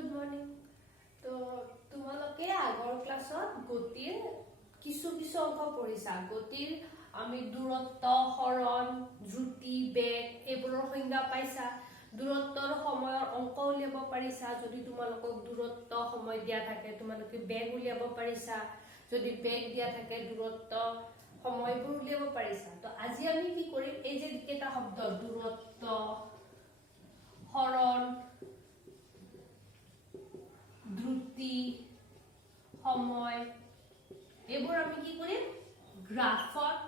Good morning. তো তোমালোকে আগৰ ক্লাছত গতিৰ কিছু অংক পঢ়িছা। গতিৰ আমি দূৰত্ব, হৰণ, দ্ৰুতি, বেগ এইবোৰৰ সংজ্ঞা পাইছা। দূৰত্বৰ সময়ৰ অংক উলিয়াব পাৰিছা। যদি তোমালোকক দূৰত্ব সময় দিয়া থাকে তোমালোকে বেগ উলিয়াব পাৰিছা। যদি বেগ দিয়া থাকে দূৰত্ব সময়বোৰ উলিয়াব পাৰিছা। তো আজি আমি কি কৰিম, এই যে কেইটা শব্দ দূৰত্ব, হৰণ, দ্ৰুতি, সময় এইবোৰ আমি কি কৰিম, গ্ৰাফত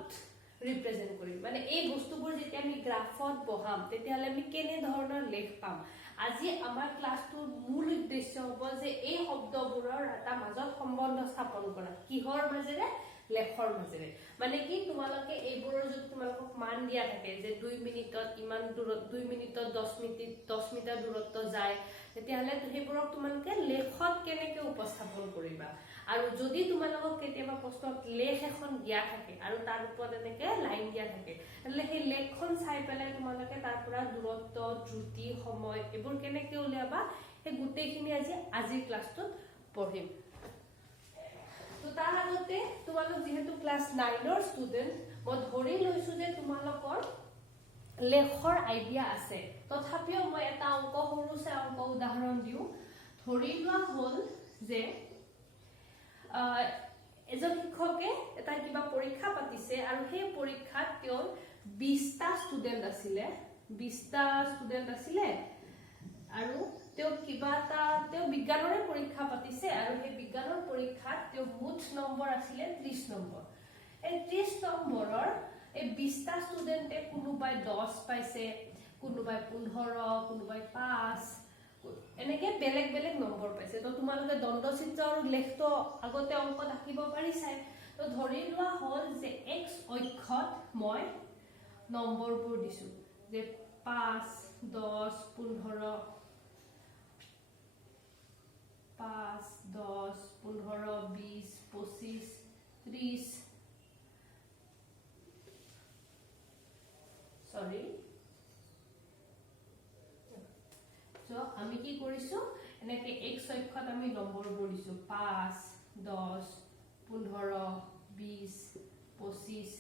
ৰিপ্ৰেজেন্ট কৰিম। মানে এই বস্তুবোৰ যেতিয়া আমি গ্ৰাফত বহাম তেতিয়াহলে আমি কেনে ধৰণৰ লেখ পাম। আজি আমাৰ ক্লাছটোৰ মূল উদ্দেশ্য হ'ব যে এই শব্দবোৰৰ এটা মাজত সম্বন্ধ স্থাপন কৰা। কিহৰ মাজেৰে? লেখৰ মাজেৰে। মানে কি তোমালোকে এইবোৰৰ যদি তোমালোকক মান দিয়া থাকে যে 2 মিনিটত ইমান দূৰত, 2 মিনিটত 10 মিটাৰ দূৰত্ব যায়, তেতিয়াহলে সেইবোৰক তোমালোকে লেখত কেনেকে উপস্থাপন কৰিবা। আৰু যদি তোমালোকক কেতিয়াবা প্ৰশ্নত লেখ এখন দিয়া থাকে আৰু তাৰ ওপৰত এনেকে লাইন দিয়া থাকে, তেতিয়াহলে সেই লেখখন চাই পেলাই তোমালোকে তাৰ পৰা দূৰত্ব, দ্ৰুতি, সময় এইবোৰ কেনেকে উলিয়াবা, সেই গোটেইখিনি আজিৰ ক্লাছটোত পঢ়িম। তো তাৰ আগতে তোমালোক যেহেতু ক্লাছ 9ৰ ষ্টুডেন্ট, মই ধৰি লৈছো যে তোমালোকৰ লেখৰ আইডিয়া আছে। তথাপিও মই এটা অংক সৰুছে অংক উদাহৰণ দিওঁ। ধৰি লোৱা হ'ল যে এজন শিক্ষকে এটা কিবা পৰীক্ষা পাতিছে আৰু সেই পৰীক্ষাত তেওঁৰ 20টা ষ্টুডেন্ট আছিলে, 20টা ষ্টুডেন্ট আছিলে আৰু তেওঁ বিজ্ঞানৰে পৰীক্ষা পাতিছে আৰু সেই বিজ্ঞানৰ পৰীক্ষাত তেওঁ মুঠ নম্বৰ আছিলে 30 নম্বৰ। এই 30 নম্বৰৰ এই 20টা ষ্টুডেন্টে কোনোবাই 10 পাইছে, কোনোবাই 15, কোনোবাই 5, এনেকে বেলেগ বেলেগ নম্বৰ পাইছে। তো তোমালোকে দণ্ডচিত্ৰ আৰু লেখটো আগতে অংকত আঁকিব পাৰিছাই। তো ধৰি লোৱা হ'ল যে x অক্ষত মই নম্বৰবোৰ দিছো যে 5, 10, 15, 5, 10, 15, 20, 25, 30, আমি কি কৰিছো, এনেকে x অক্ষত আমি নম্বৰবোৰ দিছো 5, 10, 15, 20, 25,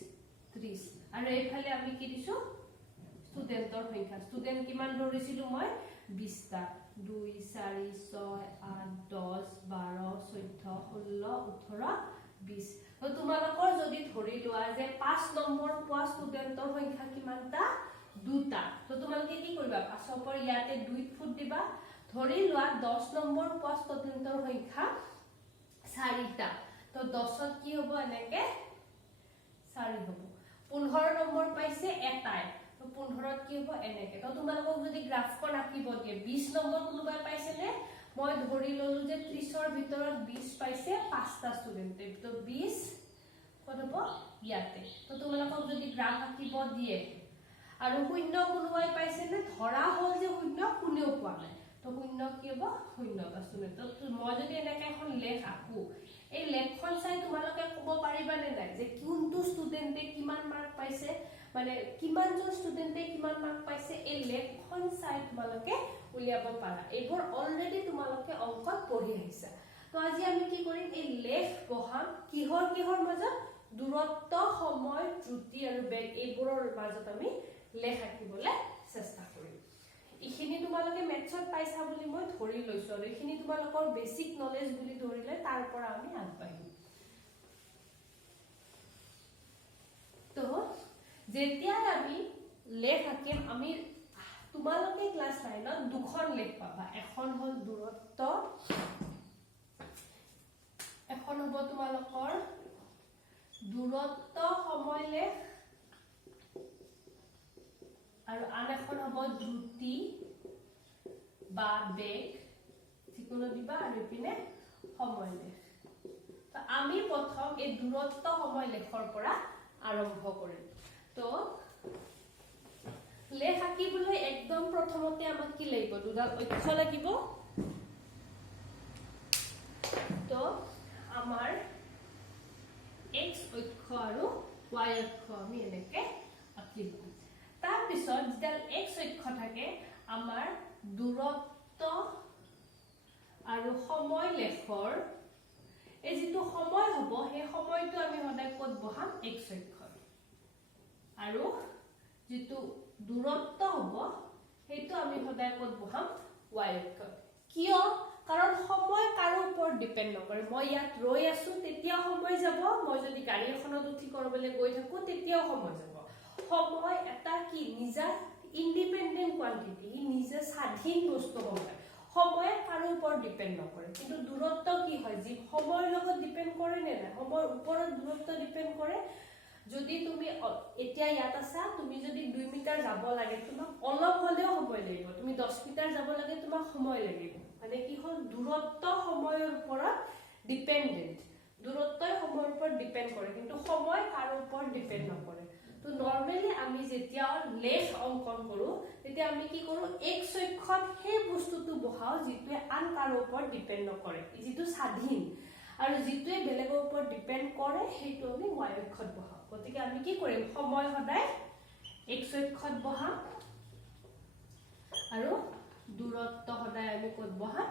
30 আৰু এইফালে আমি কি দিছো ষ্টুডেন্টৰ সংখ্যা। ষ্টুডেন্ট কিমান ধৰিছিলো মই 20টা, 2, 4, 6, 8, 10, 12, 14, 16, 18, 20। তো তোমালোকৰ যদি ধৰি লোৱা যে 5 নম্বৰ পোৱা ষ্টুডেন্টৰ সংখ্যা কিমানটা, 2টা। তো তোমালোকে কি কৰিবা, 5ৰ পৰা ইয়াতে 2 ফুট দিবা। ধৰি লোৱা 10 নম্বৰ পোৱা ষ্টুডেন্টৰ সংখ্যা 4টা। তো 10ত কি হ'ব, এনেকে 4 হ'ব। 15 নম্বৰ পাইছে এটাই, তো 15ত কি হ'ব, এনেকে। তো তোমালোকক যদি গ্ৰাফখন আঁকিব দিয়ে, 20 নম্বৰ কোনোবাই পাইছে নে, মই ধৰি ললো যে 30ৰ ভিতৰত 20 পাইছে 5টা ষ্টুডেন্টে, তো 20 কত হ'ব, ইয়াতে। তো তোমালোকক যদি গ্ৰাফ আঁকিব দিয়ে আৰু শূন্য কোনোবাই পাইছে নে, ধৰা হ'ল যে শূন্য কোনেও পোৱা নাই, তো শূন্য কি হ'ব, 0টা ষ্টুডেন্ট। তো মই যদি এনেকে এখন লেখ আঁকো, এই লেখখন চাই তোমালোকে ক'ব পাৰিবা নে নাই যে কোনটো ষ্টুডেন্টে কিমান মাৰ্ক পাইছে, মানে কিমানজন ষ্টুডেন্টে কিমান মাৰ্ক পাইছে, এই লেখখন চাই তোমালোকে উলিয়াব পাৰা। এইবোৰ অলৰেডি তোমালোকে অংকত পঢ়ি আহিছা। তো আজি আমি কি কৰিম, এই লেখ বহাম কিহৰ মাজত, দূৰত্ব, সময়, দ্ৰুতি আৰু বেগ এইবোৰৰ মাজত আমি লেখ আঁকিবলৈ চেষ্টা কৰিম। এইখিনি তোমালোকে মেথছত পাইছা বুলি মই ধৰি লৈছো আৰু এইখিনি তোমালোকৰ বেসিক নলেজ বুলি ধৰিলে তাৰ পৰা আমি আগবাঢ়িম। তো যেতিয়া আমি লেখ আঁকিম, আমি তোমালোকে ক্লাছ 9ত দুখন লেখ পাবা। এখন হ'ল দূৰত্ব, এখন হ'ব তোমালোকৰ দূৰত্ব সময় লেখ আৰু আন এখন হ'ব দ্ৰুতি বা বেগ, যিকোনো দিবা আৰু ইপিনে সময় লেখ। তো আমি প্ৰথম এই দূৰত্ব সময় লেখৰ পৰা আৰম্ভ কৰিম। তো লেখ আঁকিবলৈ একদম প্ৰথমতে আমাক কি লাগিব, দুডাল অক্ষ লাগিব। তো আমাৰ x অক্ষ আৰু y অক্ষ আমি এনেকে আঁকিম। তাৰ পিছত যেডাল x অক্ষ থাকে, আমাৰ দূৰত্ব আৰু সময় লেখৰ এই যেটো সময় হ'ব সেই সময়টো আমি সদায় ক'ত বহাম x অক্ষত আৰু যেটো দূৰত্ব হ'ব সেইটো আমি সদায় ক'ত বহাম y অক্ষত কিয় কাৰণ সময় কাৰো ওপৰত ডিপেন্ড নকৰে মই ইয়াত ৰৈ আছো তেতিয়া সময় যাব মই যদি গাড়ী এখনত উঠি কৰবলে গৈ থাকো তেতিয়াও সময় যাব সময় এটা কি নিজা ইন্ডিপেন্ডেন্ট কোয়ান্টিটি নিজে স্বাধীন বস্তু হয় সময় কাৰো ওপৰত ডিপেন্ড নকৰে কিন্তু দূৰত্ব কি হয় যি সময়ৰ লগত ডিপেন্ড কৰে নে না সময়ৰ ওপৰত দূৰত্ব ডিপেন্ড কৰে যদি তুমি এতিয়া ইয়াত আছা তুমি যদি 2 মিটাৰ যাব লাগে তোমাক অলপ হলেও সময় লাগিব তুমি 10 মিটাৰ যাব লাগে তোমাক সময় লাগিব মানে কি হল দূৰত্ব সময়ৰ ওপৰত ডিপেন্ডেন্ট দূৰত্বই সময়ৰ ওপৰত ডিপেন্ড কৰে কিন্তু সময় কাৰো ওপৰত ডিপেন্ড নকৰে তো নৰমালি আমি যেতিয়া লেখ অঙ্কন কৰো তেতিয়া আমি কি কৰো x অক্ষত সেই বস্তুটো বহাও যেটোৱে আন কাৰো ওপৰত ডিপেন্ড নকৰে যেটো স্বাধীন আৰু যেটোৱে বেলেগৰ ওপৰত ডিপেন্ড কৰে সেইটো আমি y অক্ষত বহাও গতিকে আমি কি কৰিম সময় সদায় x অক্ষত বহাম আৰু দূৰত্ব সদায় আমি ক'ত বহাম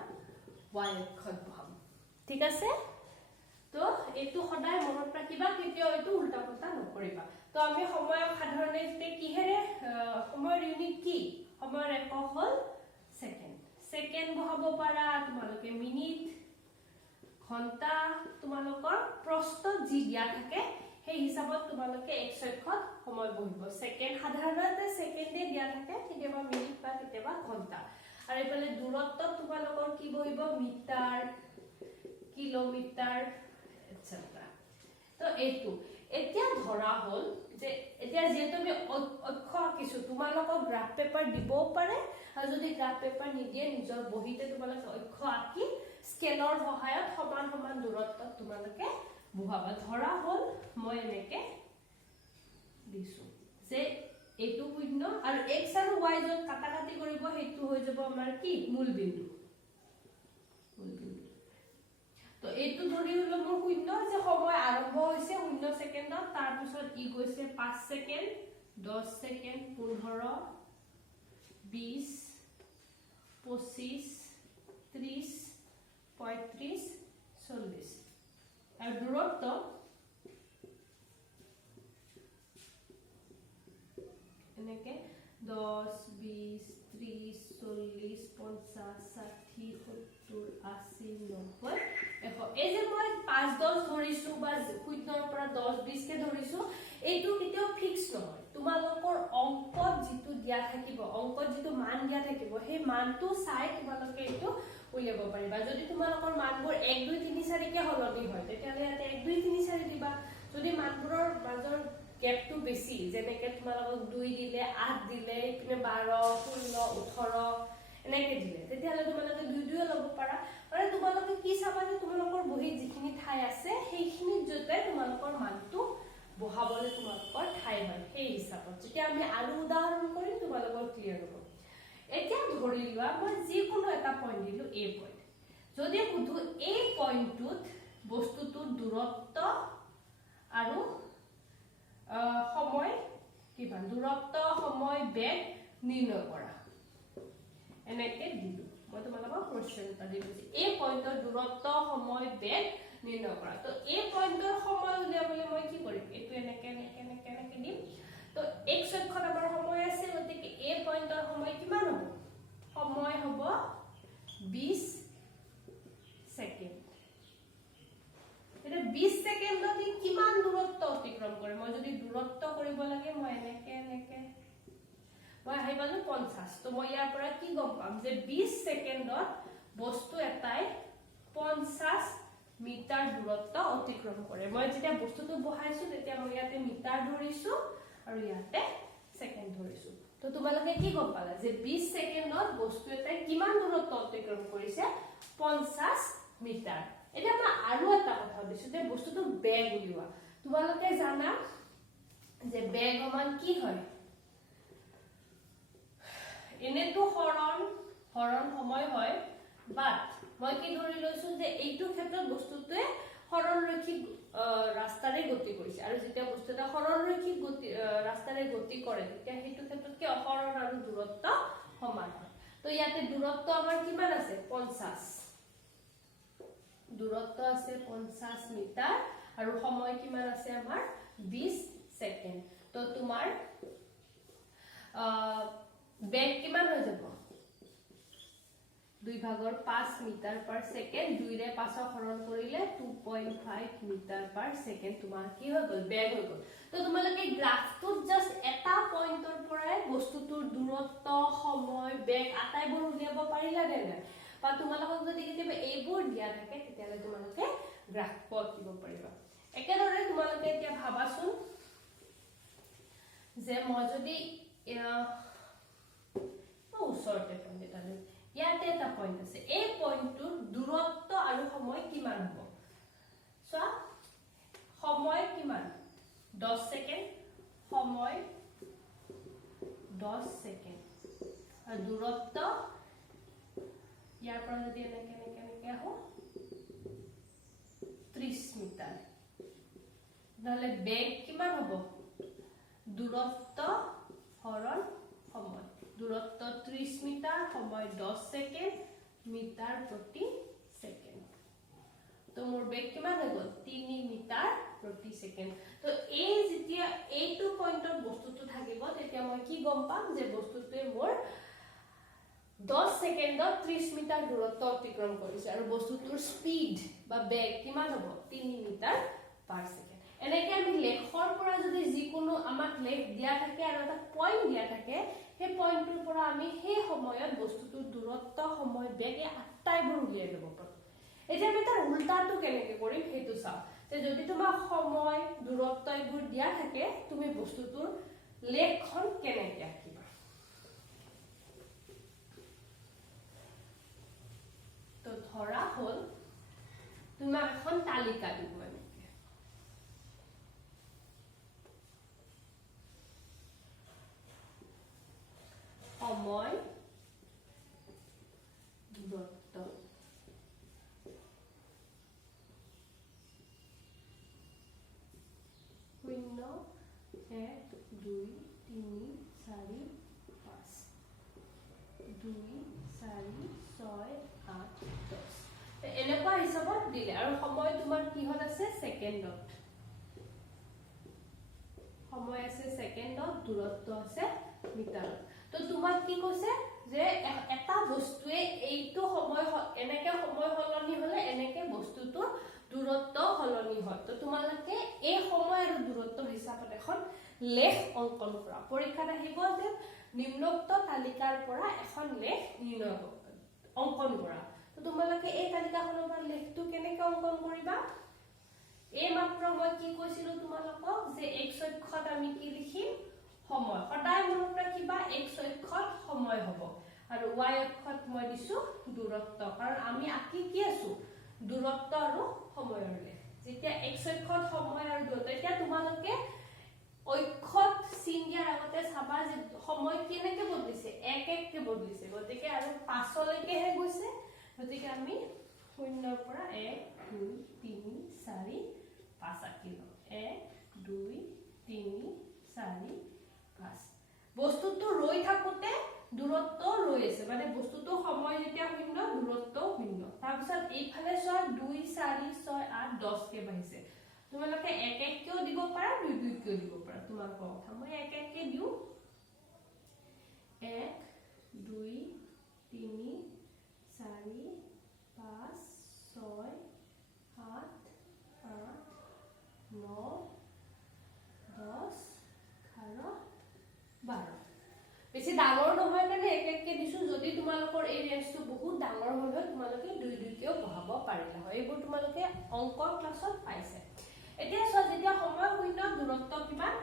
y অক্ষত বহাম ঠিক আছে তো এটো সদায় মনত ৰাখিবা কেতিয়াও এটো উল্টা পুল্টা নকৰিবা তো আমি সময় সাধাৰণতে কিহেৰে সময়ৰ ইউনিট কি সময়ৰ একক হল সেকেন্ড সেকেন্ড বহাব পাৰা তোমালোকে মিনিট ঘন্টা তোমালোকৰ প্ৰস্থ যি দিয়া থাকে সেই হিচাপত তোমালোকে x অক্ষত সময় বহিব সেকেন্ড সাধাৰণতে সেকেন্ডে দিয়া থাকে কেতিয়াবা মিনিট বা কেতিয়াবা ঘন্টা আৰু এফালে দূৰত্ব তোমালোকৰ কি বহিব মিটাৰ কিলোমিটাৰ এটসেট্ৰা তো এটো এতিয়া ধৰা হল যে এতিয়া যে তুমি অক্ষ কিছু তোমালোকক গ্ৰাফ পেপাৰ দিবও পাৰে আৰু যদি গ্ৰাফ পেপাৰ নিদিয়ে নিজৰ বহিতে তোমালোকে অক্ষ আঁকি স্কেলৰ সহায়ত সমান সমান দূৰত্ব তোমালোকে বুহাবা ধৰা হল মই এনেকে দিছো যে এটো শূন্য আৰু x আৰু y যত কাটাকাটি কৰিব হেতু হৈ যাব আমাৰ কি মূল বিন্দু তো এটো ধৰি হলো মোৰ শূন্য যে সময় আৰম্ভ হৈছে 0 সেকেন্ডত তাৰ পিছত ই গৈছে 5 সেকেন্ড 10 সেকেন্ড 15 20 25 30 35 40 আৰু দূৰত্ব এনেকে 10 20 30 40 50 60 70 80 90 দেখো এই যে মই 5 10 ধৰিছো বা 0 পৰা 10 20 কে ধৰিছো এইটো কেতিয়াও ফিক্স নহয় তোমালোকৰ অংকত যেটো দিয়া থাকিব অংকত যেটো মান দিয়া থাকিব সেই মানটো চাই তোমালোকে এটো উলিয়াব পাৰিবা যদি তোমালোকৰ মানবোৰ 1 2 3 4 কে হলনি হয় তেতিয়ালে ইয়াতে 1 2 3 4 দিবা যদি মানবোৰৰ মাজৰ গ্যাপটো বেছি যেনেকে তোমালোকক 2 দিলে 8 দিলে ইপিনে 12 16 18 এনেকে দিলে তেতিয়ালে তোমালোকে 2 2 লব পাৰা আৰু তোমালোকে কি চাবা যে তোমালোকৰ বহিত যিখিনি ঠাই আছে সেইখিনি জতে তোমালোকৰ মানটো বহাবলে তোমালোকৰ ঠাই হয় সেই হিচাপত যেতিয়া আমি আৰু উদাহৰণ কৰিম তোমালোকৰ ক্লিয়াৰ হ'ব এতিয়া ধৰি লোৱা মই যিকোনো এটা পইণ্ট দিলো a পইণ্ট যদি খুদু a পইণ্টটোত বস্তুটোৰ দূৰত্ব আৰু সময় কিমান দূৰত্ব সময় বেগ নিৰ্ণয় কৰা এনেকে দিলো মই তোমালোকক কোৱেশ্চন এটা দিছো a পইণ্টৰ দূৰত্ব সময় বেগ নিৰ্ণয় কৰা তো a পইণ্টৰ সময় উলিয়াবলৈ মই কি কৰিম এটো এনেকে এনেকে এনেকে এনেকে দিম তো x অক্ষত আমাৰ সময় আছে গতিকে a পইণ্টৰ সময় কিমান হ'ব সময় হ'ব 20 সেকেন্ড এটা 20 সেকেন্ডত কিমান দূৰত্ব অতিক্ৰম কৰে মই যদি দূৰত্ব কৰিব লাগে মই এনেকে এনেকে মই হাইবালো 50 তো মই ইয়াৰ পৰা কি গম পাম যে 20 সেকেন্ডত বস্তু এটাই 50 মিটাৰ দূৰত্ব অতিক্ৰম কৰে মই যেতিয়া বস্তুটো বহাইছো তেতিয়া মই ইয়াতে মিটাৰ ধৰিছো আৰু ইয়াতে সেকেন্ড ধৰিছো তো তোমালোকে কি গম পালা যে 20 সেকেন্ডত বস্তু এটাই কিমান দূৰত্ব অতিক্ৰম কৰিছে 50 মিটাৰ এটা মই আৰু এটা কথা দিছো যে বস্তুটো বেগ উলিওৱা তোমালোকে জানা যে বেগ সমান কি হয় এনেটো হৰণ সময় হয় বাট মই কি ধৰি লৈছো যে এইটো ক্ষেত্ৰত বস্তুটোৱে হৰণৰৈখিক ৰাস্তাৰে গতি কৰিছে আৰু যেতিয়া বস্তুটা হৰণৰৈখিক গতি ৰাস্তাৰে গতি কৰে তেতিয়া হেতু ক্ষেত্ৰত কি হৰণ আৰু দূৰত্ব সমান হয় তো ইয়াতে দূৰত্ব আমাৰ কিমান আছে 50 দূৰত্ব আছে 50 মিটাৰ আৰু সময় কিমান আছে আমাৰ 20 সেকেন্ড তো তোমাৰ বেগ কিমান হৈ যাব 2 ভাগৰ 5 মিটাৰ পাৰ সেকেন্ড 2 ৰে 5 হৰণ কৰিলে 2.5 মিটাৰ পাৰ সেকেন্ড তোমাৰ কি হৈ গল বেগ হৈ গল তো তোমালোকে গ্ৰাফটোত জাস্ট এটা পইণ্টৰ পৰাই বস্তুটোৰ দূৰত্ব সময় বেগ আটাইবোৰ উলিয়াব পাৰিলা নে নাই বা তোমালোকক যদি কেতিয়াবা এইবোৰ দিয়া থাকে তেতিয়ালে তোমালোকে গ্ৰাফ প্লট দিব পাৰিবা একেদৰে তোমালোকে এতিয়া ভাবাচোন যে মই যদি ওচৰতে পইণ্ট এটা লৈ ইয়াতে এটা পইণ্ট আছে এই পইণ্টটোৰ দূৰত্ব আৰু সময় কিমান হ'ব সো সময় কিমান 10 সেকেন্ড সময় 10 সেকেন্ড আৰু দূৰত্ব ইয়াৰ পৰা যদি এনেকে আহো 30 মিটাৰ নহলে বেগ কিমান হ'ব দূৰত্ব হৰণ সময় দূৰত্ব 30 মিটাৰ সময় 10 সেকেন্ড মিটাৰ প্ৰতি সেকেন্ড তো মোৰ বেগ কিমান হৈ গল 3 মিটাৰ প্ৰতি সেকেন্ড তো এই যেতিয়া এইটো পইণ্টত বস্তুটো থাকিব তেতিয়া মই কি গম পাম যে বস্তুটোৱে মোৰ 10 সেকেন্ডত 30 মিটাৰ দূৰত্ব অতিক্ৰম কৰিছে আৰু বস্তুটোৰ স্পীড বা বেগ কিমান হ'ব 3 মিটাৰ পাৰ সেকেন্ড এনেকে আমি লেখৰ পৰা যদি যিকোনো আমাক লেখ দিয়া থাকে আৰু এটা পইণ্ট দিয়া থাকে সেই পইণ্টৰ পৰা আমি সেই সময়ত বস্তুটোৰ দূৰত্ব সময় বেগ আটাইবোৰ উলিয়াই ল'ব পাৰো এতিয়া আমি তাৰ উল্টাটো কেনেকৈ কৰিম সেইটো চাও যে যদি তোমাক সময় দূৰত্ব এইবোৰ দিয়া থাকে তুমি বস্তুটোৰ লেখখন কেনেকৈ আঁকিবা তো ধৰা হল তোমাক এখন তালিকা দিব সময় দূৰত্ব 0 1 2 3 4 5 2 4 6 8 10 এনেকুৱা হিচাপত দিলে আৰু সময় তোমাৰ কিহত আছে সেকেন্ডত সময় আছে সেকেন্ডত দূৰত্ব আছে মিটাৰত তো তোমাক কি কৈছে যে এটা বস্তুৱে এইটো সময় এনেকে সময় হলনি হলে এনেকে বস্তুটো দূৰত্ব হলনি হয় তো তোমালোকে এই সময় আৰু দূৰত্বৰ হিচাপত এখন লেখ অংকন কৰা পৰীক্ষাত আহিব যে নিম্নোক্ত তালিকাৰ পৰা এখন লেখ নিৰ্ণয় অংকন কৰা তো তোমালোকে এই তালিকাখনৰ পৰা লেখটো কেনেকৈ অংকন কৰিবা এই মাত্ৰ মই কি কৈছিলো তোমালোকক যে x অক্ষত আমি কি লিখিম সময় সদায় মনত ৰাখিবা x অক্ষত সময় হ'ব আৰু y অক্ষত মই দিছো দূৰত্ব কাৰণ আমি আকি কি আছো দূৰত্ব আৰু সময়ৰ লেখ যেতিয়া x অক্ষত সময় আৰু দূৰত্ব এতিয়া তোমালোকে অক্ষত চিন দিয়াৰ আগতে চাবা যে সময় কেনেকৈ বদলিছে এক কে বদলিছে গতিকে আৰু 5 লৈকে হে গৈছে গতিকে আমি 0 ৰ পৰা 1 2 3 4 5 আকিলো 1 2 3 4 5 বস্তুটো ৰৈ থাকোতে দূৰত্ব ৰৈ আছে মানে বস্তুটো সময় যেতিয়া 0 দূৰত্ব 0 তাৰ পিছত এইফালে 6 2 4 6 8 10 কে বাঢ়িছে তোমালোকে 1 1 কেও দিব পাৰা 2 2 কেও দিব পাৰা তোমাৰ কথা মই 1 1 কে দিও 1 2 3 4 5 6 7 8 9 10 11 12 বেছি ডাঙৰ নহয় কাৰণে এক এককে দিছো যদি তোমালোকৰ এই ৰেঞ্জটো বহুত ডাঙৰ হ'ল হয় তোমালোকে 2 2 কেও বহাব পাৰিলা হয় এইবোৰ তোমালোকে অংক ক্লাছত পাইছে এতিয়া সব যেতিয়া সময় 0 দূৰত্ব কিমান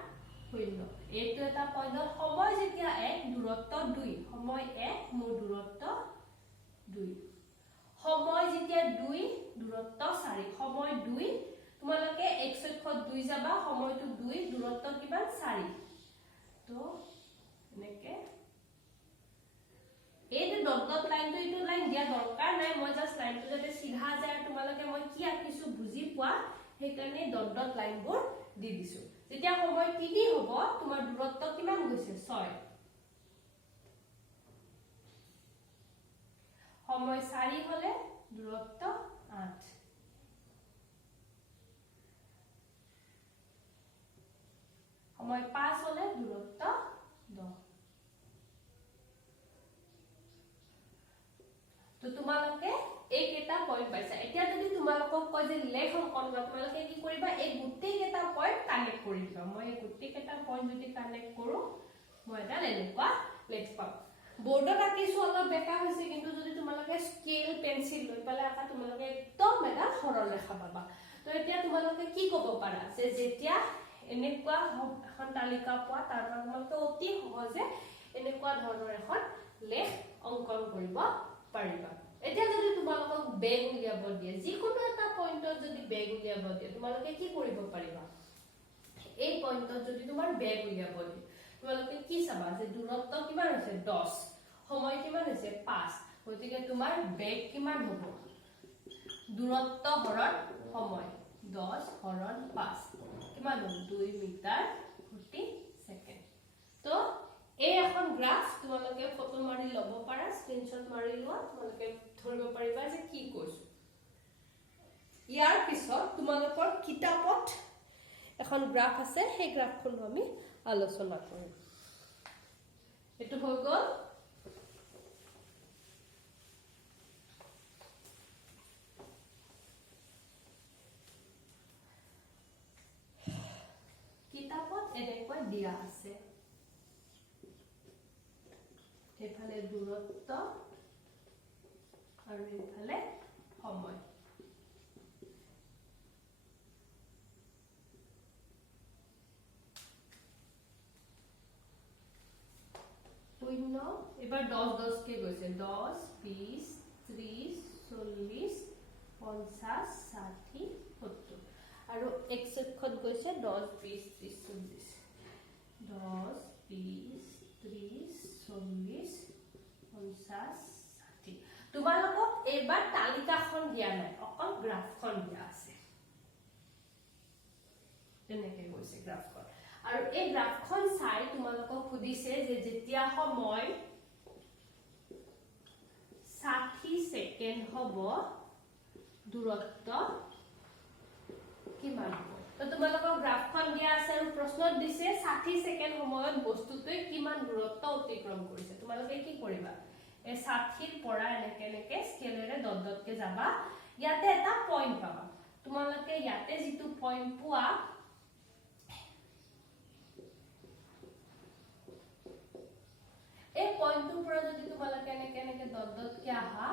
0 এইটো এটা পইণ্টত সময় যেতিয়া 1 দূৰত্ব 2 সময় 1 মোৰ দূৰত্ব 2 সময় যেতিয়া 2 দূৰত্ব 4 সময় 2 তোমালোকে x অক্ষত 2 যাবা সময়টো 2 দূৰত্ব কিমান 4 তো এনেকে এই যে ডট লাইনটো ইটো লাইন দিয়া দৰকাৰ নাই মই জাস্ট লাইনটো যাতে সিধা যায় আৰু তোমালোকে মই কি আকিছো বুজি পোৱা সেইকাৰণে ডট লাইনবোৰ দি দিছো যেতিয়া সময় 3 হ'ব তোমাৰ দূৰত্ব কিমান গৈছে 6 সময় 4 হলে দূৰত্ব 8 সময় 5 হলে দূৰত্ব 10 তো তোমালোকে এই কেটা পয়েন্ট পাইছা এতিয়া যদি তোমালোকক কয় যে লেখ অঙ্কন কৰা তোমালোকে কি কৰিবা এই গুটেই কেটা পয়েন্ট কানেক্ট কৰি দিবা মই এই গুটেই কেটা পয়েন্ট যদি কানেক্ট কৰো মই এটা এনেকুৱা লেখ পাম বোৰ্ডত আঁকিছো অলপ বেকা হৈছে কিন্তু যদি তোমালোকে স্কেল পেন্সিল লৈ পালে আকা তোমালোকে একদম এটা সৰল ৰেখা পাবা তো এতিয়া তোমালোকে কি ক'ব পাৰা যে যেতিয়া এনেকুৱা এখন তালিকা পোৱা তাৰ পৰা তোমালোকে অতি সহজে এনেকুৱা ধৰণৰ এখন লেখ অঙ্কন কৰিব পাৰিবা এতিয়া যদি তোমালোকক বেগ উলিয়াব দিয়ে যিকোনো এটা পয়েন্টত যদি বেগ উলিয়াব দিয়ে তোমালোকে কি কৰিব পাৰিবা এই পয়েন্টত যদি তোমাৰ বেগ উলিয়াব দিয়ে তোমালোকে কি চাবা যে দূৰত্ব কিমান হৈছে 10 সময় কিমান হৈছে 5 গতিকে তোমাৰ বেগ কিমান হ'ব দূৰত্ব হৰণ সময় 10 হৰণ 5 কিমান হ'ব 2 মিটাৰ প্ৰতি সেকেন্ড তো এই এখন গ্ৰাফ তোমালোকে ফটো মাৰি লব পাৰা স্ক্ৰিনশ্বট মাৰি লোৱা তোমালোকে ধৰিব পাৰিবা যে কি কৈছো ইয়াৰ পিছত তোমালোকৰ কিতাপত এখন গ্ৰাফ আছে সেই গ্ৰাফখন আমি আলোচনা কৰিম এটো হৈ গ'ল কিতাপত এনেকৈ দিয়া আছে এফালে দূৰত্ব আৰু এফালে সময় শূন্য এবাৰ 10 10 কে গৈছে 10 20 30 40 50 60 70 আৰু এক সেকন্ড গৈছে 10 20 30 40 10 20 30 40 50 60 তোমালোকক এবাৰ তালিকাখন দিয়া নাই অকল গ্ৰাফখন দিয়া আছে তেনেকৈ গৈছে গ্ৰাফখন আৰু এই গ্ৰাফখন চাই তোমালোকক খুদিছে যে যেতিয়া সময় 60 সেকেন্ড হ'ব দূৰত্ব কিমান হ'ব তো তোমালোকক গ্ৰাফখন দিয়া আছে আৰু প্ৰশ্নত দিছে 60 সেকেন্ড সময়ত বস্তুটোৱে কিমান দূৰত্ব অতিক্ৰম কৰিছে তোমালোকে কি কৰিবা এই 60 ৰ পৰা এনেকে স্কেলেৰে ডট ডটকে যাবা ইয়াতে এটা পয়েন্ট পাবা তোমালোকে ইয়াতে যেটো পয়েন্ট পোৱা এই পয়েন্টৰ পৰা যদি তোমালোকে এনেকে ডট ডটকে আহা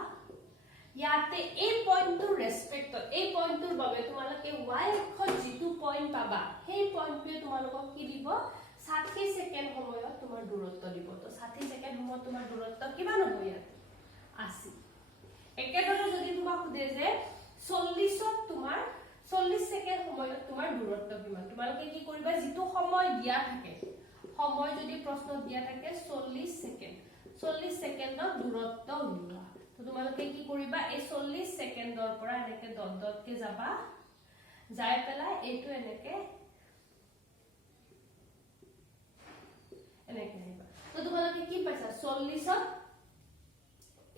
ইয়াতে এই পয়েন্টৰ ৰেসপেক্টত এই পয়েন্টৰ বাবে তোমালোকে y অক্ষত যেটো পয়েন্ট পাবা সেই পয়েন্টটোৱে তোমালোকক কি দিব 60 সেকেন্ড সময়ত তোমাৰ দূৰত্ব দিব তো 60 সেকেন্ড সময়ত তোমাৰ দূৰত্ব কিমান হ'ব ইয়াত 80 একেদৰে যদি তোমাক খুদে যে 40 ত তোমাৰ 40 সেকেন্ড সময়ত তোমাৰ দূৰত্ব কিমান তোমালোকে কি কৰিবা যেটো সময় দিয়া থাকে সময় যদি প্ৰশ্নত দিয়া থাকে 40 সেকেন্ডত দূৰত্ব উলিওৱা তো তোমালোকে কি কৰিবা এই 40 সেকেন্ডৰ পৰা এনেকে ডট ডটকে যাবা যাই পেলাই এইটো এনেকে আহিবা তো তোমালোকে কি পাইছা 40 ত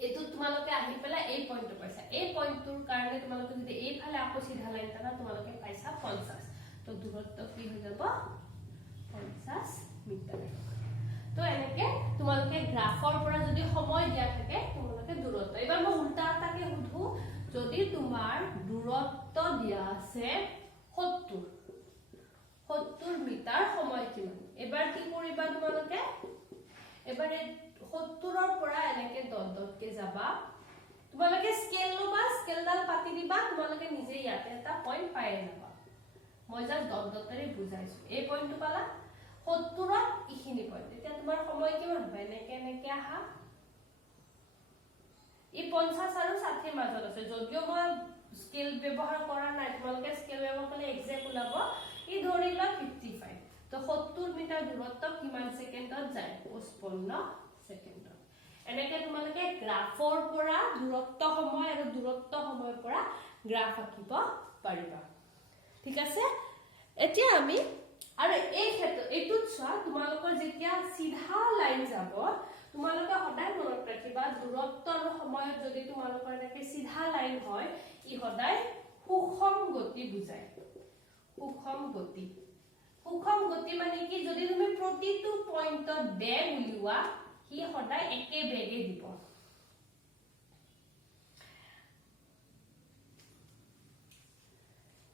এটো তোমালোকে আহি পেলাই এই পয়েন্ট পাইছা এই পয়েন্টৰ কাৰণে তোমালোকে যদি এইফালে আকৌ সিধা লাইন টানা তোমালোকে পাইছা 50 তো দূৰত্ব কি হৈ যাব 50 মিটাৰ তো এনেকে তোমালোকে গ্ৰাফৰ পৰা যদি সময় দিয়া থাকে তোমালোকে দূৰত্ব এবাৰ মই উল্টা আটাকে সুধু যদি তোমাৰ দূৰত্ব দিয়া আছে 70 মিটাৰ সময় কিমান এবাৰ কি কৰিবা তোমালোকে এবাৰ 70 ৰ পৰা এনেকে ডট ডটকে যাবা তোমালোকে স্কেল লবা স্কেলডাল পাতি দিবা তোমালোকে নিজে ইয়াতে এটা পয়েন্ট পাই যাবা মই জাস্ট ডট ডটৰে বুজাইছো এই পয়েন্টটো পালা 70 ত ইখিনি পয়েন্ট এতিয়া তোমাৰ সময় কিমান হ'ব এনেকে আহা এই 50 আৰু 60 মাজত আছে যদিও মই স্কেল ব্যৱহাৰ কৰা নাই তোমালোকে স্কেল ব্যৱহাৰ কৰিলে এক্সাক্ট ওলাব ই ধৰি লোৱা 55 তো 70 মিটাৰ দূৰত্ব কিমান সেকেন্ডত যায় 55 সেকেন্ডত এনেকে তোমালোকে গ্ৰাফৰ পৰা দূৰত্ব সময় আৰু দূৰত্ব সময়ৰ পৰা গ্ৰাফ আঁকিব পাৰিবা ঠিক আছে এতিয়া আমি আৰু এই ক্ষেত্ৰত এইটোত চোৱা তোমালোকৰ যেতিয়া সিধা লাইন যাব তোমালোকে সদায় মনত ৰাখিবা দূৰত্ব আৰু সময়ত যদি তোমালোকৰ এনেকে সিধা লাইন হয় ই সদায় সুষম গতি বুজায় সুষম গতি সুষম গতি মানে কি যদি তুমি প্ৰতিটো পইণ্টত বেগ উলিওৱা কি সদায় একে বেগে দিব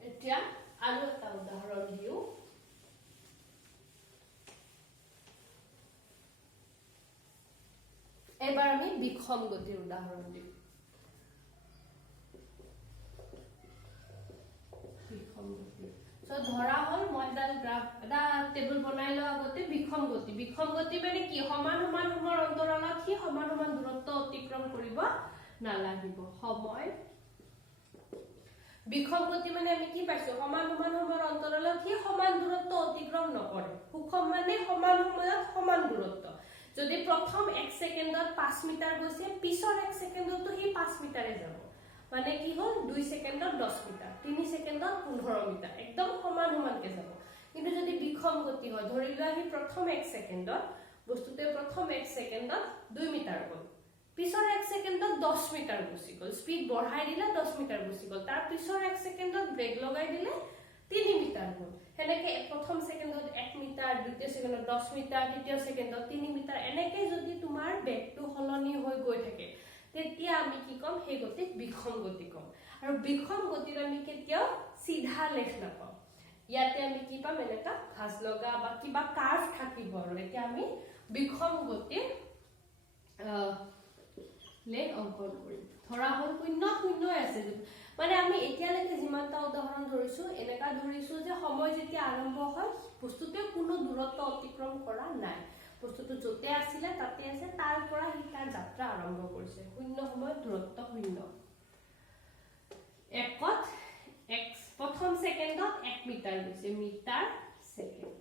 এতিয়া আৰু এটা উদাহৰণ দিও এবাৰ আমি বিক্ষম গতিৰ উদাহৰণ দিও বিক্ষম গতি সো ধৰা হল মই এটা গ্ৰাফ এটা টেবুল বনাই লও আগতে বিক্ষম গতি মানে কি সমান সমান সময় অন্তৰালত কি সমান সমান দূৰত্ব অতিক্ৰম কৰিব নালাগিব সময় বিক্ষম গতি মানে আমি কি পাইছো সমান সমান সময়ৰ অন্তৰালত কি সমান দূৰত্ব অতিক্ৰম নকৰে সুষম মানে সমান সময়ত সমান দূৰত্ব যদি প্ৰথম 1 সেকেন্ডত 5 মিটাৰ গৈছে পিছৰ 1 সেকেন্ডতো হি 5 মিটাৰে যাব মানে কি হল 2 সেকেন্ডত 10 মিটাৰ 3 সেকেন্ডত 15 মিটাৰ একদম সমান সমানকে যাব কিন্তু যদি বিক্ষম গতি হয় ধৰি লোৱা হি প্ৰথম 1 সেকেন্ডত বস্তুতে প্ৰথম 1 সেকেন্ডত 2 মিটাৰ গল পিছৰ 1 সেকেন্ডত 10 মিটাৰ গুছি গল স্পিড বঢ়াই দিলে 10 মিটাৰ গুছি গল তাৰ পিছৰ 1 সেকেন্ডত ব্ৰেক লগাই দিলে 3 মিটাৰ গল হেনেকে প্ৰথম সেকেন্ডত 1 মিটাৰ দ্বিতীয় সেকেন্ডত 10 মিটাৰ তৃতীয় সেকেন্ডত 3 মিটাৰ এনেকে যদি তোমাৰ বেগটো হলনি হৈ গৈ থাকে তেতিয়া আমি কি কম হে গতিক বিক্ষম গতি কম আৰু বিক্ষম গতিৰ আমি কেতিয়াও সিধা লেখ নাপাও ইয়াতে আমি কি পাম এনেকা ঘাস লগা বা কিবা কাৰ্ভ থাকিব আৰু এতিয়া আমি বিক্ষম গতিৰ লেখ অঙ্কন কৰিম ধৰা হল 0 আছে মানে আমি এতিয়ালৈকে যিমানটা উদাহৰণ ধৰিছো এনেকা ধৰিছো যে সময় যেতিয়া আৰম্ভ হয় বস্তুতে কোনো দূৰত্ব অতিক্ৰম কৰা নাই বস্তুটো যতে আছিল তাতে আছে তাৰ পৰা হিতাৰ যাত্ৰা আৰম্ভ কৰিছে 0 সময় দূৰত্ব 0 একত প্ৰথম সেকেন্ডত 1 মিটাৰ গৈছে মিটাৰ সেকেন্ড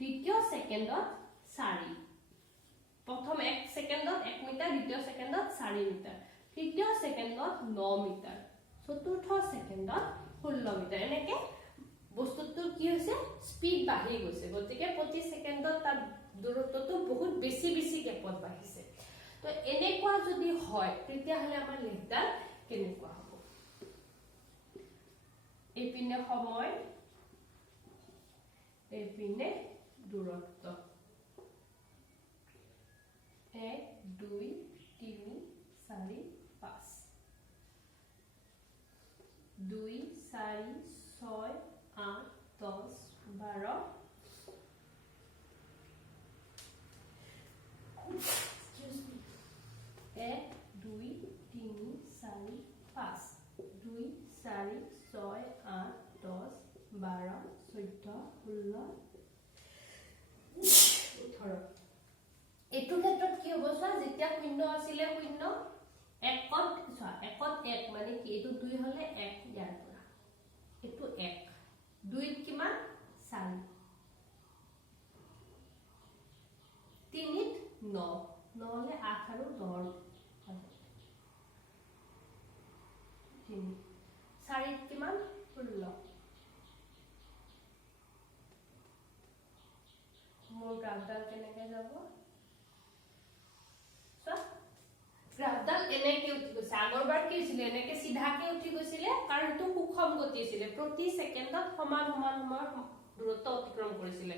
দ্বিতীয় সেকেন্ডত 4 প্ৰথম 1 সেকেন্ডত 1 মিটাৰ দ্বিতীয় সেকেন্ডত 4 মিটাৰ তৃতীয় সেকেন্ডত 9 মিটাৰ চতুৰ্থ সেকেন্ডত 16 মিটাৰ এনেকে বস্তুটো কি হৈছে স্পিড বাঢ়ি গৈছে গতিকে প্ৰতি সেকেন্ডত তাৰ দূৰত্বটো বহুত বেছি বেছি গেপত বাঢ়িছে তো এনেকুৱা যদি হয় তেতিয়া হলে আমাৰ লেখডাল কেনেকুৱা হ'ব এপিনে সময় এপিনে দূৰত্ব 1 2 3 4 5 2 4 6 8 10 12 excuse me 1 2 3 4 5 2 4 6 8 10 12 14 16 18 এটু ক্ষেত্ৰত কি হ'ব চোৱা যেতিয়া 0 আছিল 0 একত চোৱা একত 1 মানে কি এটু 2 হলে 1 ইয়াৰ পৰা এটু 1 2 কিমান 4 3 9 9 হলে 8 আৰু 10 3 4 কিমান 16 মোৰ গ্ৰাফডাল কেনেকৈ যাব গ্ৰাফডাল এনেকে উঠি গৈছে আগৰবাৰ কি হৈছিল এনেকে সিধাকে উঠি গৈছিল কাৰণ এটো সুষম গতি আছিল প্ৰতি সেকেন্ডত সমান সমান সময় দূৰত্ব অতিক্ৰম কৰিছিল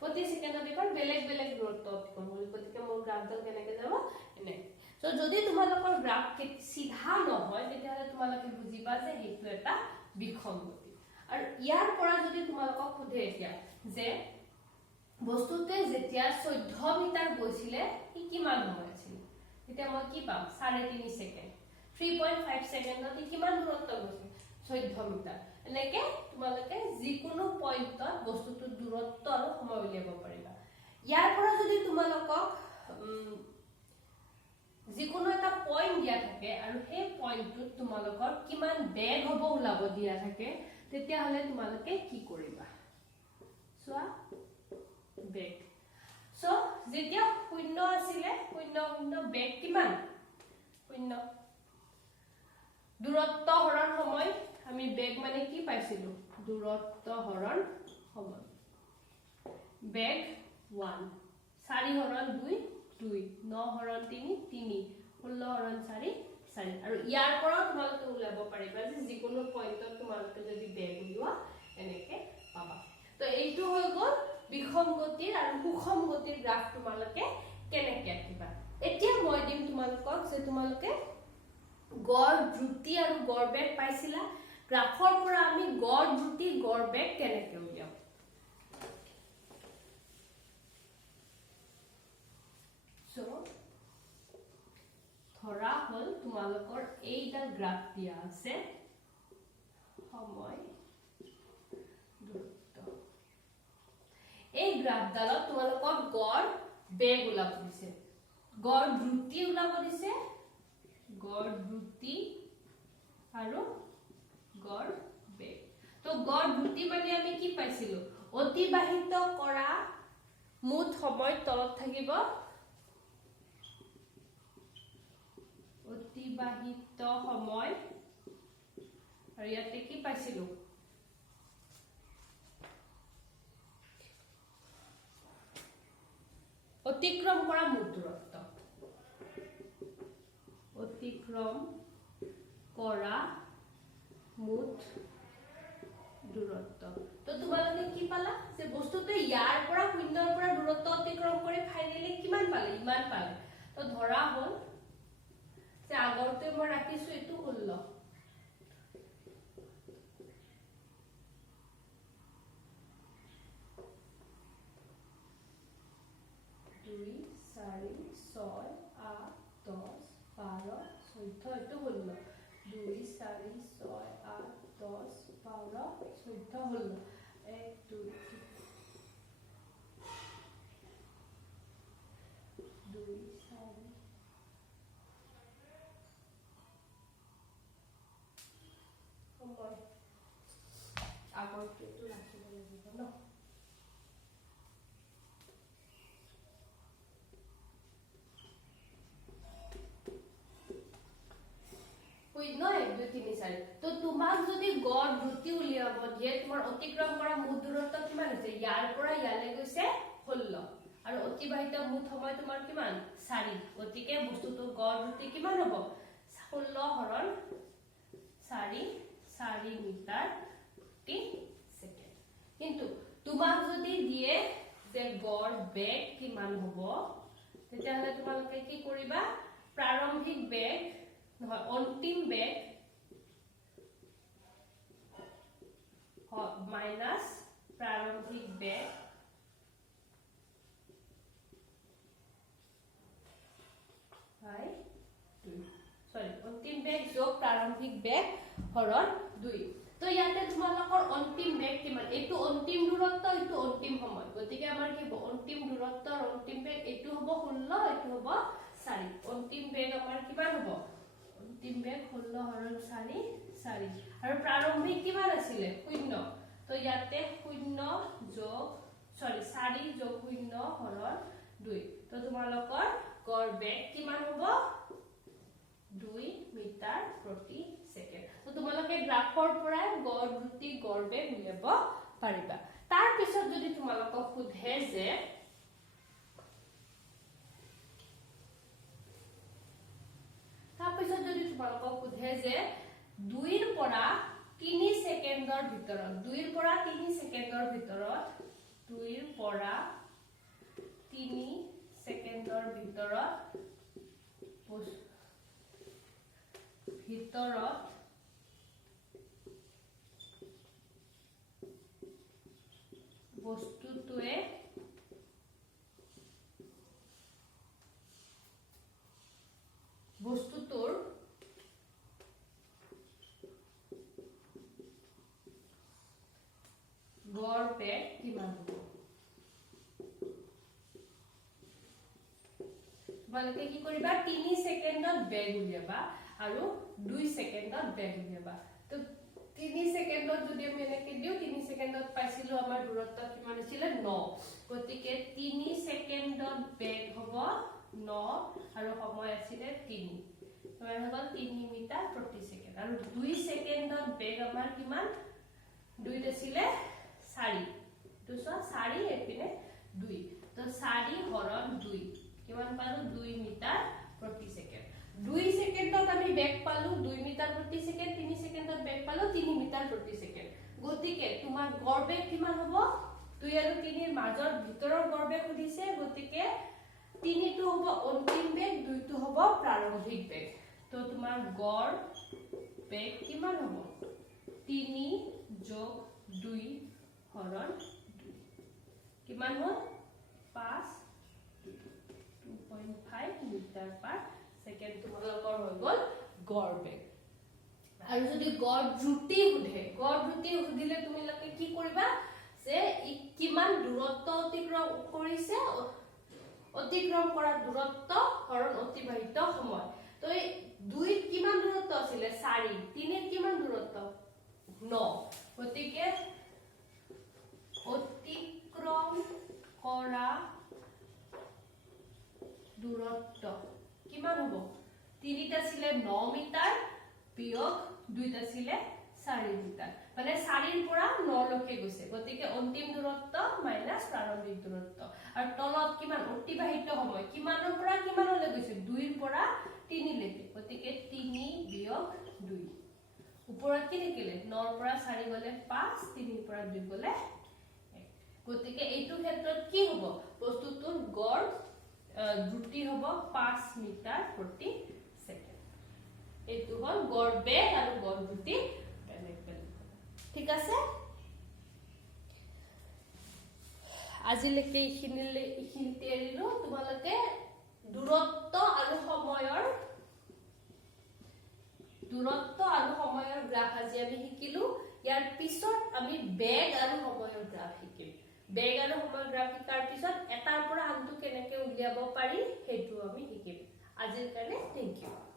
প্ৰতি সেকেন্ডত এবাৰ বেলেগ বেলেগ দূৰত্ব অতিক্ৰম কৰিছিল গতিকে মোৰ গ্ৰাফডাল কেনেকৈ যাব এনে সো যদি তোমালোকৰ গ্ৰাফ সিধা নহয় তেতিয়া হলে তোমালোকে বুজিবা যে হেতু এটা বিক্ষম গতি আৰু ইয়াৰ পৰা যদি তোমালোকক খুধে এতিয়া যে বস্তুতে যেতিয়া 14 মিটাৰ গৈছিল কি কিমান সময় আছিল এতিয়া মই কি পাম 3.5 সেকেন্ড 3.5 সেকেন্ডত কিমান দূৰত্ব গৈছে 14 মিটাৰ এনেকে তোমালোকে যিকোনো পইণ্টত বস্তুটো দূৰত্ব আৰু সময় উলিয়াব পাৰিবা ইয়াৰ পৰা যদি তোমালোকক যিকোনো এটা পইণ্ট দিয়া থাকে আৰু সেই পইণ্টটোত তোমালোকৰ কিমান বেগ হ'ব উলাব দিয়া থাকে তেতিয়া হলে তোমালোকে কি কৰিবা সোৱা বেগ সো যেতিয়া 0 আছিল 0 বেগ কিমান 0 দূৰত্ব হৰণ সময় আমি বেগ মানে কি পাইছিলো দূৰত্ব হৰণ সময় বেগ 1 4 হৰণ 2 2 9 হৰণ 3 3 16 হৰণ 4 4 আৰু ইয়াৰ পৰা তোমালোকে উলাব পাৰিবা যে যিকোনো পইণ্টত তোমালোকে যদি বেগ উলিওৱা এনেকে পাবা তো এইটো হৈ গ'ল বিষম গতিৰ আৰু সুষম গতিৰ গ্ৰাফ তোমালোকে কেনেকৈ আঁকিবা এতিয়া মই দিম তোমালোকক যে তোমালোকে গড় দ্ৰুতি আৰু গড় বেগ পাইছিলা গ্ৰাফৰ পৰা আমি গড় দ্ৰুতি গড় বেগ কেনেকৈ উলিয়াম সো ধৰা হল তোমালোকৰ এইডাল গ্ৰাফ দিয়া আছে সময় দূৰত্ব এই গ্ৰাফডালত তোমালোকৰ গড় বেগ ওলাব দিছে গড় দ্ৰুতি ওলাব দিছে গড় দ্ৰুতি আৰু গড় বেগ তো গড় দ্ৰুতি মানে আমি কি পাইছিলো অতিবাহিত কৰা মুঠ সময় তলত থাকিব অতিবাহিত সময় আৰু ইয়াতে কি পাইছিলো অতিক্ৰম কৰা মুঠ দূৰত্ব অতিক্ৰম কৰা মুঠ দূৰত্ব তো তোমালোকে কি পালা যে বস্তুটো ইয়াৰ পৰা শূন্যৰ পৰা দূৰত্ব অতিক্ৰম কৰি ফাইনেলি কিমান পালে ইমান পালে তো ধৰা হল যে আগৰতে মই ৰাখিছো এটো 16 2 4 6 8 10 12 14 এটো 16 2 4 6 8 10 12 14 হল 1 2 2 4 সময় আগৰটো এটো ৰাখিব লাগিব ন নহয় 2 3 4 তো তোমাক যদি গড় দ্ৰুতি উলিয়াব দিয়ে তোমাৰ অতিক্ৰম কৰা মুঠ দূৰত্ব কিমান হৈছে ইয়াৰ পৰা ইয়ালে গৈছে 16 আৰু অতিবাহিত মুঠ সময় তোমাৰ কিমান 4 গতিকে বস্তুটো গড় দ্ৰুতি কিমান হ'ব 16 হৰণ 4 4 মিটাৰ প্ৰতি সেকেন্ড কিন্তু তোমাক যদি দিয়ে যে গড় বেগ কিমান হ'ব তেতিয়াহলে তোমালোকে কি কৰিবা প্ৰাৰম্ভিক বেগ নহয় অন্তিম বেগ মাইনাস প্ৰাৰম্ভিক বেগ বাই 2 সৰি অন্তিম বেগ যোগ প্ৰাৰম্ভিক বেগ হৰণ 2 তো ইয়াতে তোমালোকৰ অন্তিম বেগ কিমান এটো অন্তিম দূৰত্ব এটো অন্তিম সময় গতিকে আমাৰ কি হ'ব অন্তিম দূৰত্বৰ অন্তিম বেগ এটো হ'ব 16 এটো হ'ব 4 অন্তিম বেগ আমাৰ কিমান হ'ব অন্তিম বেগ 16 হৰণ 4 4 আৰু প্ৰাৰম্ভিক কিমান আছিল 0 তো ইয়াতে 0 যোগ 4 যোগ 0 হৰণ 2 তো তোমালোকৰ গড় বেগ কিমান হ'ব 2 মিটাৰ প্ৰতি সেকেন্ড তো তোমালোকে গ্ৰাফৰ পৰা গড় দ্ৰুতি গড় বেগ উলিয়াব পাৰিবা তাৰ পিছত যদি তোমালোকক সুধে যে তাৰপিছত যদি তোমালোকক সুধে যে 2 ৰ পৰা 3 সেকেন্ডৰ ভিতৰত 2 ৰ পৰা 3 সেকেন্ডৰ ভিতৰত 2 ৰ পৰা 3 সেকেন্ডৰ ভিতৰত বস্তুটোৱে বস্তুটোৰ গড় বেগ কিমান হ'ব তোমালোকে কি কৰিবা 3 সেকেন্ডত বেগ উলিয়াবা আৰু 2 সেকেন্ডত বেগ উলিয়াবা তো 3 সেকেন্ডত যদি আমি এনেকে দিও 3 সেকেন্ডত পাইছিলো আমাৰ দূৰত্ব কিমান আছিল 9 গতিকে 3 সেকেন্ডত বেগ হ'ব 9 আৰু সময় আছিল 3 তোমাৰ হ'ল 3 মিটাৰ প্ৰতি সেকেন্ড আৰু 2 সেকেন্ডত বেগ আমাৰ কিমান 2 আছিল 4 4 এপিনে 2 তো 4 হৰণ 2 কিমান পালো 2 মিটাৰ প্ৰতি সেকেন্ড 2 সেকেন্ডত আমি বেগ পালো 2 মিটাৰ প্ৰতি সেকেন্ড 3 সেকেন্ডত বেগ পালো 3 মিটাৰ প্ৰতি সেকেন্ড গতিকে তোমাৰ গড় বেগ কিমান হ'ব 2 আৰু 3 ৰ মাজৰ ভিতৰৰ গড় বেগ সুধিছে গতিকে 3 টো হ'ব অন্তিম বেগ 2 টো হ'ব প্ৰাৰম্ভিক বেগ তো তোমাৰ গড় বেগ কিমান হ'ব 3 যোগ 2 হৰণ 2 কিমান হ'ল 5 2.5 মিটাৰ পাৰ সেকেন্ড তোমালোকৰ হৈ গ'ল গড় বেগ আৰু যদি গড় দ্ৰুতি সুধিলে তুমি লকে কি কৰিবা যে কিমান দূৰত্ব অতিক্ৰম কৰিছে অতিক্ৰম কৰা দূৰত্ব হৰণ অতিবাহিত সময় তো এই 2 কিমান দূৰত্ব আছিল 4 3 কিমান দূৰত্ব 9 গতিকে অতিক্ৰম কৰা দূৰত্ব কিমান হ'ব 3 টা ছিলে 9 মিটাৰ বিয়োগ 2 টা ছিলে 4 মিটাৰ মানে 4 ৰ পৰা 9 লৈকে গৈছে গতিকে অন্তিম দূৰত্ব মাইনাস প্ৰাৰম্ভিক দূৰত্ব আৰু তলত কিমান অতিবাহিত সময় কিমানৰ পৰা কিমানলৈ গৈছে 2 ৰ পৰা 3 লৈকে গতিকে 3 বিয়োগ 2 ওপৰত কি থাকিলে 9 ৰ পৰা 4 গলে 5 3 ৰ পৰা 2 গলে 1 গতিকে এইটো ক্ষেত্ৰত কি হ'ব বস্তুটোৰ গড় দ্ৰুতি হ'ব 5 মিটাৰ প্ৰতি সেকেন্ড এইটো হ'ল গড় বেগ আৰু গড় দ্ৰুতি ঠিক আছে আজিলৈকে এইখিনিতে এৰিলো তোমালোকে দূৰত্ব আৰু সময়ৰ গ্ৰাফ আজি আমি শিকিলো ইয়াৰ পিছত আমি বেগ আৰু সময়ৰ গ্ৰাফ শিকিম বেগ আৰু সময়ৰ গ্ৰাফ শিকাৰ পিছত এটাৰ পৰা আনটো কেনেকৈ উলিয়াব পাৰি সেইটো আমি শিকিম আজিৰ কাৰণে থ্যাংক ইউ